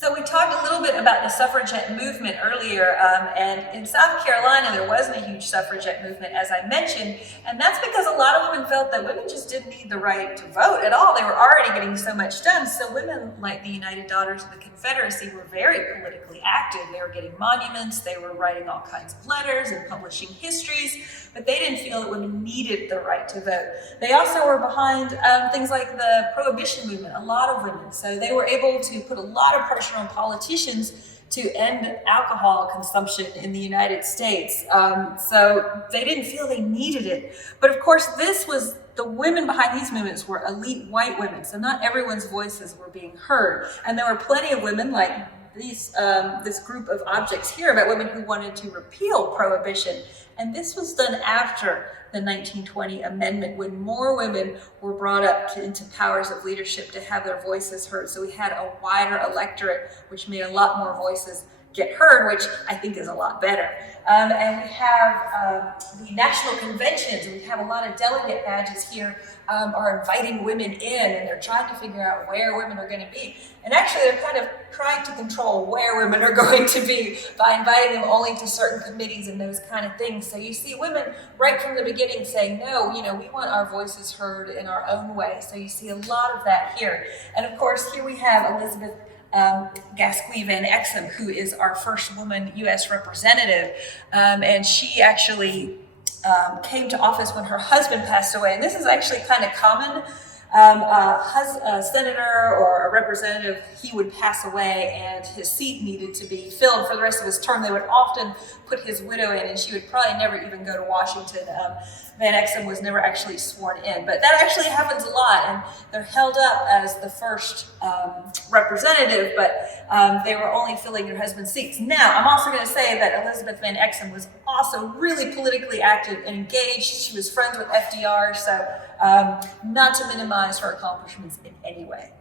So we talked a little bit about the suffragette movement earlier, and in South Carolina there wasn't a huge suffragette movement, as I mentioned, and that's because a lot of women felt that women just didn't need the right to vote at all. They were already getting so much done. So women like the United Daughters of the Confederacy were very politically active. They were getting monuments, they were writing all kinds of letters and publishing histories, but they didn't feel that women needed the right to vote. They also were behind things like the Prohibition movement, a lot of women. So they were able to put a lot of pressure on politicians to end alcohol consumption in the United States. So they didn't feel they needed it. But of course, the women behind these movements were elite white women. So not everyone's voices were being heard. And there were plenty of women like this group of objects here about women who wanted to repeal prohibition. And this was done after the 1920 amendment, when more women were brought up into powers of leadership to have their voices heard. So we had a wider electorate, which made a lot more voices get heard, which I think is a lot better. And we have the national conventions, and we have a lot of delegate badges here are inviting women in, and they're trying to figure out where women are going to be. And actually they're kind of trying to control where women are going to be by inviting them only to certain committees and those kind of things. So you see women right from the beginning saying, no, we want our voices heard in our own way. So you see a lot of that here. And of course, here we have Elizabeth Gasquet Van Exum, who is our first woman U.S. representative, and she actually came to office when her husband passed away. And this is actually kind of common. A senator or a representative, he would pass away and his seat needed to be filled for the rest of his term. They would often put his widow in, and she would probably never even go to Washington. Van Exum was never actually sworn in, but that actually happens a lot, and they're held up as the first representative, but they were only filling their husband's seats. Now, I'm also going to say that Elizabeth Van Exum was also really politically active and engaged. She was friends with FDR, so not to minimize her accomplishments in any way.